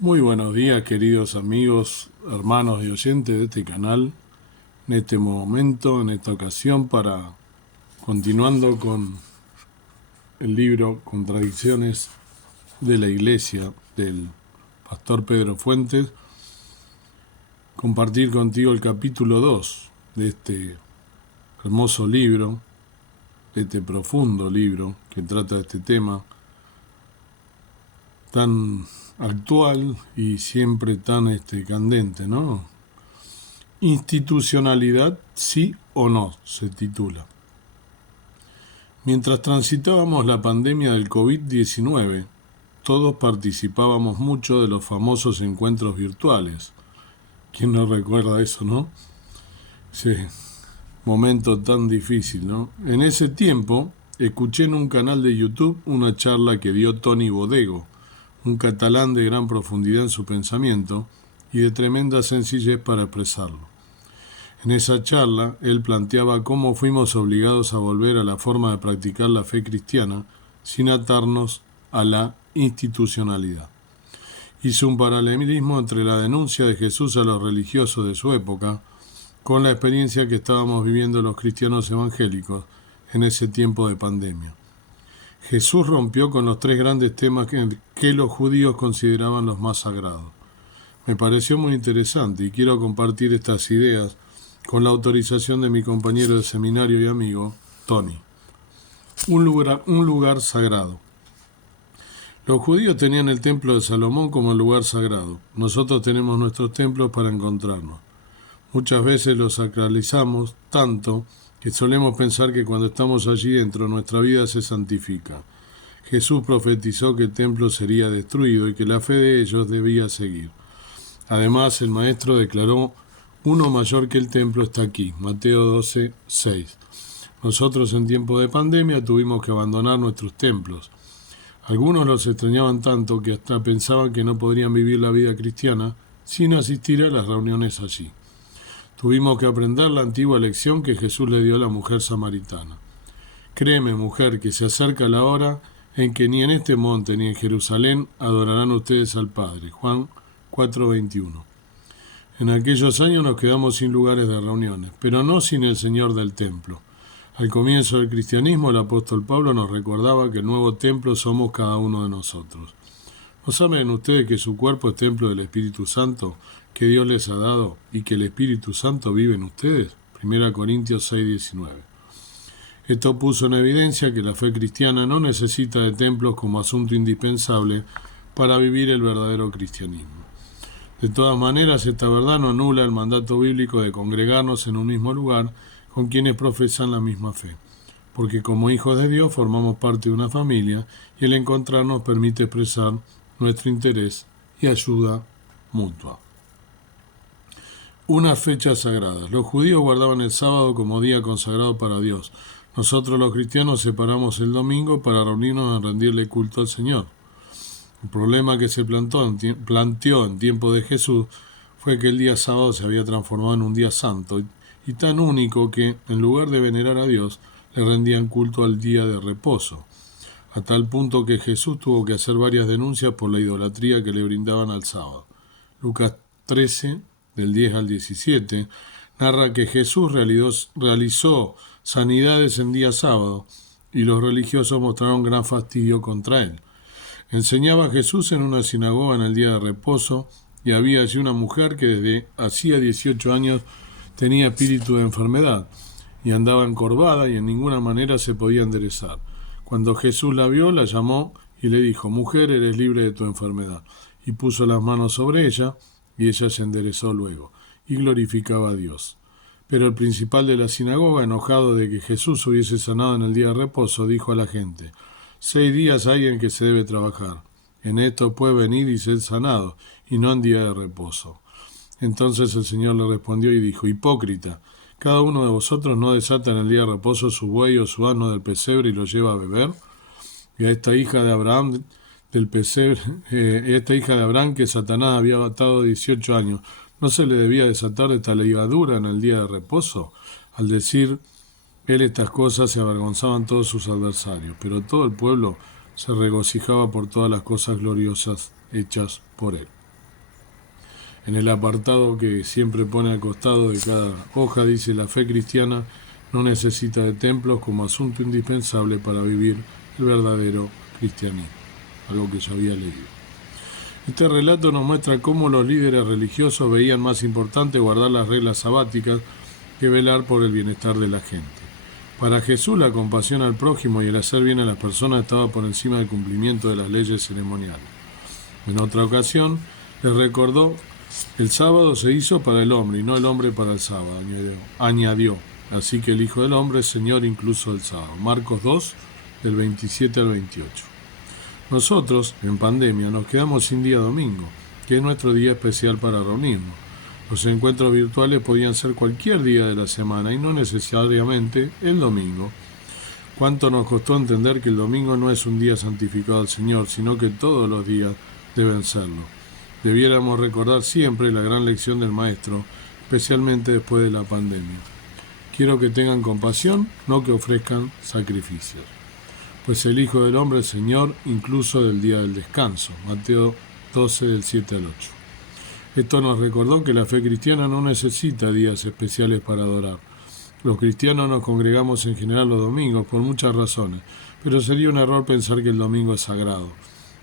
Muy buenos días, queridos amigos, hermanos y oyentes de este canal. En este momento, en esta ocasión, continuando con el libro Contradicciones de la Iglesia del pastor Pedro Fuentes, compartir contigo el capítulo 2 de este hermoso libro, de este profundo libro que trata de este tema tan actual y siempre tan candente, ¿no? Institucionalidad, sí o no, se titula. Mientras transitábamos la pandemia del COVID-19, todos participábamos mucho de los famosos encuentros virtuales. ¿Quién no recuerda eso, no? Ese momento tan difícil, ¿no? En ese tiempo, escuché en un canal de YouTube una charla que dio Toni Bodego, un catalán de gran profundidad en su pensamiento y de tremenda sencillez para expresarlo. En esa charla, él planteaba cómo fuimos obligados a volver a la forma de practicar la fe cristiana sin atarnos a la institucionalidad. Hizo un paralelismo entre la denuncia de Jesús a los religiosos de su época con la experiencia que estábamos viviendo los cristianos evangélicos en ese tiempo de pandemia. Jesús rompió con los tres grandes temas que los judíos consideraban los más sagrados. Me pareció muy interesante y quiero compartir estas ideas con la autorización de mi compañero de seminario y amigo, Toni. Un lugar sagrado. Los judíos tenían el templo de Salomón como el lugar sagrado. Nosotros tenemos nuestros templos para encontrarnos. Muchas veces los sacralizamos tanto que solemos pensar que cuando estamos allí dentro nuestra vida se santifica. Jesús profetizó que el templo sería destruido y que la fe de ellos debía seguir. Además, el maestro declaró: uno mayor que el templo está aquí, Mateo 12, 6. Nosotros en tiempo de pandemia tuvimos que abandonar nuestros templos. Algunos los extrañaban tanto que hasta pensaban que no podrían vivir la vida cristiana sin asistir a las reuniones allí. Tuvimos que aprender la antigua lección que Jesús le dio a la mujer samaritana. Créeme, mujer, que se acerca la hora en que ni en este monte ni en Jerusalén adorarán ustedes al Padre. Juan 4:21. En aquellos años nos quedamos sin lugares de reuniones, pero no sin el Señor del templo. Al comienzo del cristianismo, el apóstol Pablo nos recordaba que el nuevo templo somos cada uno de nosotros. ¿No saben ustedes que su cuerpo es templo del Espíritu Santo que Dios les ha dado y que el Espíritu Santo vive en ustedes? 1 Corintios 6:19. Esto puso en evidencia que la fe cristiana no necesita de templos como asunto indispensable para vivir el verdadero cristianismo. De todas maneras, esta verdad no anula el mandato bíblico de congregarnos en un mismo lugar con quienes profesan la misma fe, porque como hijos de Dios formamos parte de una familia y el encontrarnos permite expresar nuestro interés y ayuda mutua. Unas fechas sagradas. Los judíos guardaban el sábado como día consagrado para Dios. Nosotros los cristianos separamos el domingo para reunirnos a rendirle culto al Señor. El problema que se planteó en tiempo de Jesús fue que el día sábado se había transformado en un día santo y tan único que, en lugar de venerar a Dios, le rendían culto al día de reposo, a tal punto que Jesús tuvo que hacer varias denuncias por la idolatría que le brindaban al sábado. Lucas 13, del 10 al 17, narra que Jesús realizó sanidades en día sábado y los religiosos mostraron gran fastidio contra él. Enseñaba Jesús en una sinagoga en el día de reposo y había allí una mujer que desde hacía 18 años tenía espíritu de enfermedad y andaba encorvada y en ninguna manera se podía enderezar. Cuando Jesús la vio, la llamó y le dijo: mujer, eres libre de tu enfermedad. Y puso las manos sobre ella y ella se enderezó luego y glorificaba a Dios. Pero el principal de la sinagoga, enojado de que Jesús hubiese sanado en el día de reposo, dijo a la gente: 6 días hay en que se debe trabajar. En esto puede venir y ser sanado, y no en día de reposo. Entonces el Señor le respondió y dijo: hipócrita, ¿cada uno de vosotros no desata en el día de reposo su buey o su asno del pesebre y lo lleva a beber? Y a esta hija de Abraham del pesebre, esta hija de Abraham que Satanás había atado 18 años, ¿no se le debía desatar esta levadura en el día de reposo? Al decir él estas cosas se avergonzaban todos sus adversarios, pero todo el pueblo se regocijaba por todas las cosas gloriosas hechas por él. En el apartado que siempre pone al costado de cada hoja dice: la fe cristiana no necesita de templos como asunto indispensable para vivir el verdadero cristianismo, algo que yo había leído. Este relato nos muestra cómo los líderes religiosos veían más importante guardar las reglas sabáticas que velar por el bienestar de la gente. Para Jesús, la compasión al prójimo y el hacer bien a las personas estaba por encima del cumplimiento de las leyes ceremoniales. En otra ocasión, les recordó: el sábado se hizo para el hombre y no el hombre para el sábado, añadió. Así que el Hijo del Hombre es Señor incluso del sábado. Marcos 2, del 27 al 28. Nosotros, en pandemia, nos quedamos sin día domingo, que es nuestro día especial para reunirnos. Los encuentros virtuales podían ser cualquier día de la semana y no necesariamente el domingo. ¿Cuánto nos costó entender que el domingo no es un día santificado al Señor, sino que todos los días deben serlo? Debiéramos recordar siempre la gran lección del Maestro, especialmente después de la pandemia. Quiero que tengan compasión, no que ofrezcan sacrificios. Pues el Hijo del Hombre es Señor incluso del día del descanso. Mateo 12, del 7 al 8. Esto nos recordó que la fe cristiana no necesita días especiales para adorar. Los cristianos nos congregamos en general los domingos por muchas razones, pero sería un error pensar que el domingo es sagrado.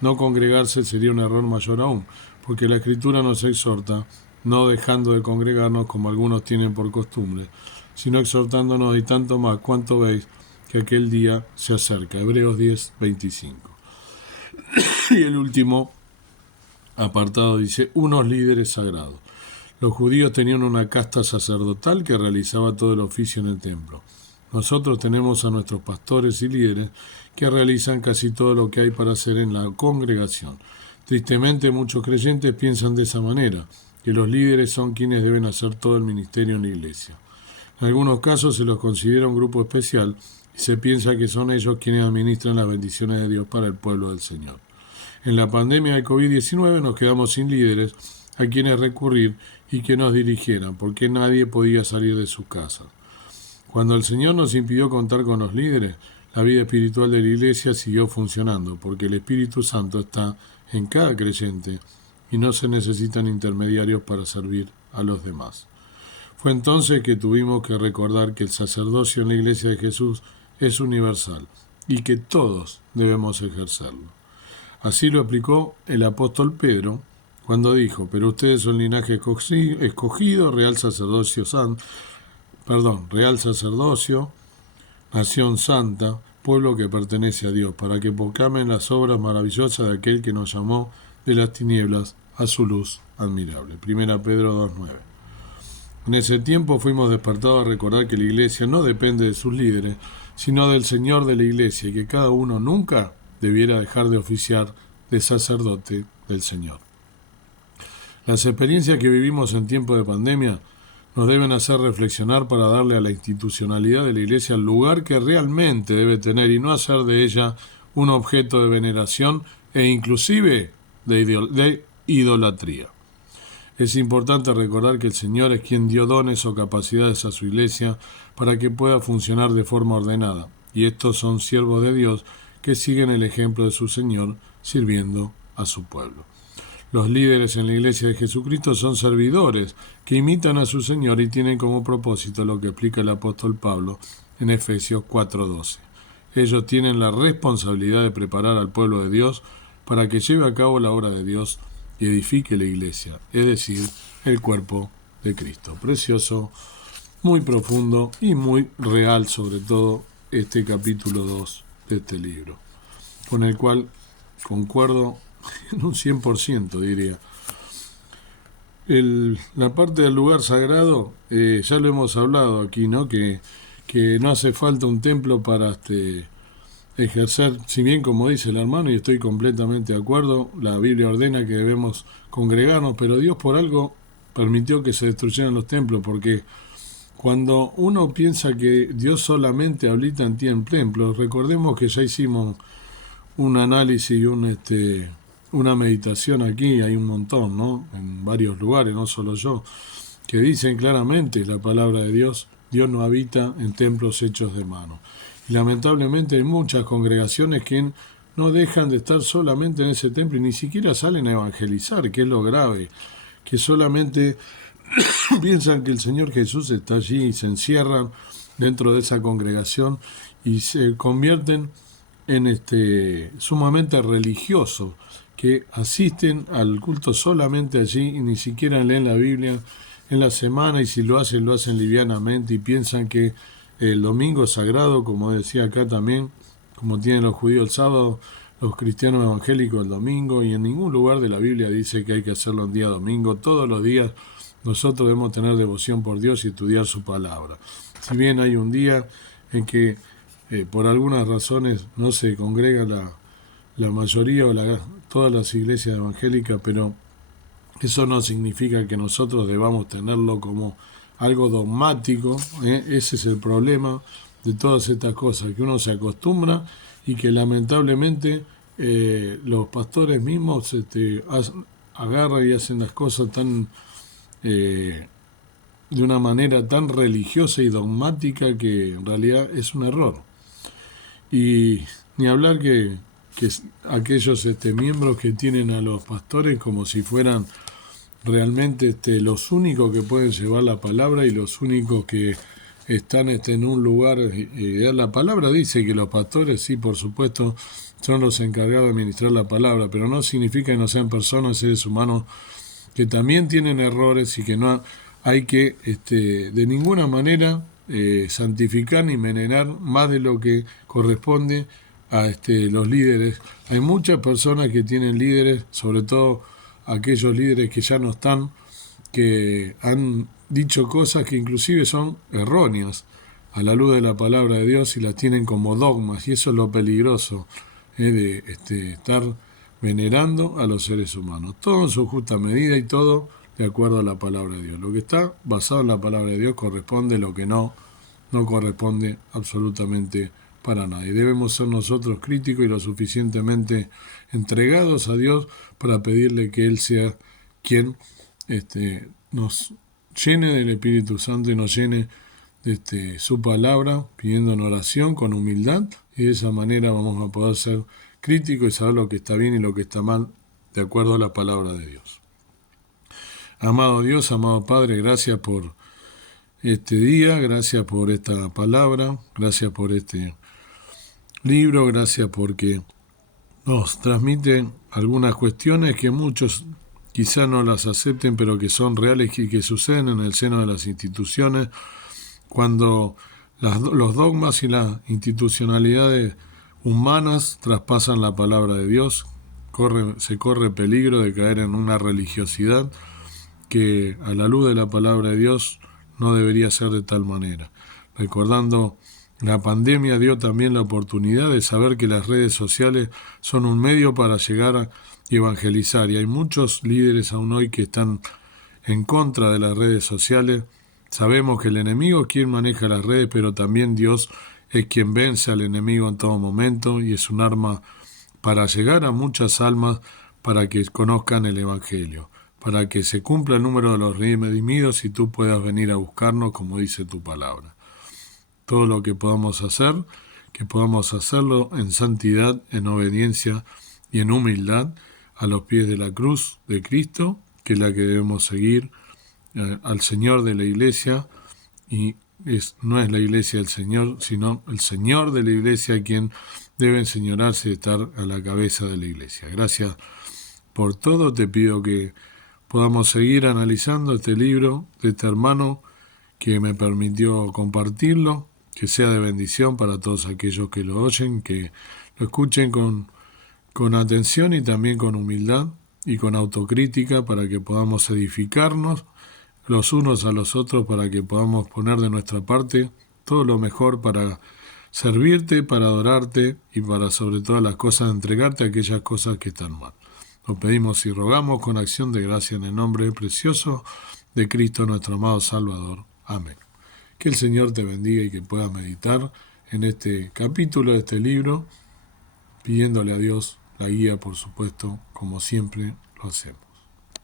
No congregarse sería un error mayor aún, porque la Escritura nos exhorta, no dejando de congregarnos como algunos tienen por costumbre, sino exhortándonos y tanto más cuanto veis que aquel día se acerca. Hebreos 10, 25. Y el último apartado dice: unos líderes sagrados. Los judíos tenían una casta sacerdotal que realizaba todo el oficio en el templo. Nosotros tenemos a nuestros pastores y líderes que realizan casi todo lo que hay para hacer en la congregación. Tristemente, muchos creyentes piensan de esa manera, que los líderes son quienes deben hacer todo el ministerio en la iglesia. En algunos casos se los considera un grupo especial y se piensa que son ellos quienes administran las bendiciones de Dios para el pueblo del Señor. En la pandemia de COVID-19 nos quedamos sin líderes a quienes recurrir y que nos dirigieran, porque nadie podía salir de sus casas. Cuando el Señor nos impidió contar con los líderes, la vida espiritual de la iglesia siguió funcionando, porque el Espíritu Santo está en cada creyente y no se necesitan intermediarios para servir a los demás. Fue entonces que tuvimos que recordar que el sacerdocio en la iglesia de Jesús es universal y que todos debemos ejercerlo. Así lo explicó el apóstol Pedro cuando dijo: pero ustedes son linaje escogido, real sacerdocio, nación santa, pueblo que pertenece a Dios, para que proclamen las obras maravillosas de aquel que nos llamó de las tinieblas a su luz admirable. 1 Pedro 2:9. En ese tiempo fuimos despertados a recordar que la iglesia no depende de sus líderes, sino del Señor de la iglesia, y que cada uno nunca debiera dejar de oficiar de sacerdote del Señor. Las experiencias que vivimos en tiempo de pandemia nos deben hacer reflexionar para darle a la institucionalidad de la iglesia el lugar que realmente debe tener y no hacer de ella un objeto de veneración e inclusive de idolatría. Es importante recordar que el Señor es quien dio dones o capacidades a su iglesia para que pueda funcionar de forma ordenada, y estos son siervos de Dios que siguen el ejemplo de su Señor sirviendo a su pueblo. Los líderes en la iglesia de Jesucristo son servidores que imitan a su Señor y tienen como propósito lo que explica el apóstol Pablo en Efesios 4:12. Ellos tienen la responsabilidad de preparar al pueblo de Dios para que lleve a cabo la obra de Dios y edifique la iglesia, es decir, el cuerpo de Cristo. Precioso, muy profundo y muy real, sobre todo este capítulo 2 de este libro, con el cual concuerdo en un 100%, diría. La parte del lugar sagrado, ya lo hemos hablado aquí, ¿no? Que no hace falta un templo para ejercer, si bien como dice el hermano, y estoy completamente de acuerdo, la Biblia ordena que debemos congregarnos, pero Dios por algo permitió que se destruyeran los templos, porque cuando uno piensa que Dios solamente habita en ti en templos, recordemos que ya hicimos un análisis y una meditación aquí, hay un montón, ¿no? En varios lugares, no solo yo, que dicen claramente la palabra de Dios: Dios no habita en templos hechos de mano. Y lamentablemente hay muchas congregaciones que no dejan de estar solamente en ese templo y ni siquiera salen a evangelizar, que es lo grave. que solamente piensan que el Señor Jesús está allí y se encierran dentro de esa congregación y se convierten en sumamente religiosos, que asisten al culto solamente allí y ni siquiera leen la Biblia en la semana, y si lo hacen livianamente y piensan que el domingo es sagrado, como decía acá también, como tienen los judíos el sábado, los cristianos evangélicos el domingo, y en ningún lugar de la Biblia dice que hay que hacerlo un día domingo. Todos los días nosotros debemos tener devoción por Dios y estudiar su palabra. Si bien hay un día en que por algunas razones no se congrega la mayoría o todas las iglesias evangélicas, pero eso no significa que nosotros debamos tenerlo como algo dogmático. Ese es el problema de todas estas cosas, que uno se acostumbra y que lamentablemente los pastores mismos agarran y hacen las cosas tan de una manera tan religiosa y dogmática que en realidad es un error. Y ni hablar que aquellos miembros que tienen a los pastores como si fueran realmente los únicos que pueden llevar la palabra y los únicos que están en un lugar. La palabra dice que los pastores, sí, por supuesto, son los encargados de administrar la palabra, pero no significa que no sean personas, seres humanos, que también tienen errores y que no hay que de ninguna manera santificar ni envenenar más de lo que corresponde a los líderes. Hay muchas personas que tienen líderes, sobre todo aquellos líderes que ya no están, que han dicho cosas que inclusive son erróneas a la luz de la palabra de Dios y las tienen como dogmas, y eso es lo peligroso de estar venerando a los seres humanos. Todo en su justa medida y todo de acuerdo a la palabra de Dios. Lo que está basado en la palabra de Dios corresponde, lo que no corresponde absolutamente para nadie. Debemos ser nosotros críticos y lo suficientemente entregados a Dios para pedirle que Él sea quien nos llene del Espíritu Santo y nos llene de su palabra, pidiendo en oración con humildad, y de esa manera vamos a poder ser críticos y saber lo que está bien y lo que está mal de acuerdo a la palabra de Dios. Amado Dios, amado Padre, gracias por este día, gracias por esta palabra, gracias por este libro, gracias porque nos transmite algunas cuestiones que muchos quizá no las acepten, pero que son reales y que suceden en el seno de las instituciones, cuando los dogmas y las institucionalidades humanas traspasan la palabra de Dios. Se corre peligro de caer en una religiosidad que a la luz de la palabra de Dios no debería ser de tal manera. Recordando, la pandemia dio también la oportunidad de saber que las redes sociales son un medio para llegar a evangelizar, y hay muchos líderes aún hoy que están en contra de las redes sociales. Sabemos que el enemigo es quien maneja las redes, pero también Dios es quien vence al enemigo en todo momento, y es un arma para llegar a muchas almas para que conozcan el Evangelio, para que se cumpla el número de los redimidos y tú puedas venir a buscarnos como dice tu palabra. Todo lo que podamos hacer, que podamos hacerlo en santidad, en obediencia y en humildad a los pies de la cruz de Cristo, que es la que debemos seguir, al Señor de la Iglesia, y no es la Iglesia del Señor, sino el Señor de la Iglesia quien debe enseñorearse de estar a la cabeza de la Iglesia. Gracias por todo, te pido que podamos seguir analizando este libro de este hermano que me permitió compartirlo, que sea de bendición para todos aquellos que lo oyen, que lo escuchen con atención y también con humildad y con autocrítica, para que podamos edificarnos los unos a los otros, para que podamos poner de nuestra parte todo lo mejor para servirte, para adorarte y para sobre todas las cosas entregarte aquellas cosas que están mal. Lo pedimos y rogamos con acción de gracia en el nombre precioso de Cristo nuestro amado Salvador. Amén. Que el Señor te bendiga y que puedas meditar en este capítulo de este libro, pidiéndole a Dios la guía, por supuesto, como siempre lo hacemos.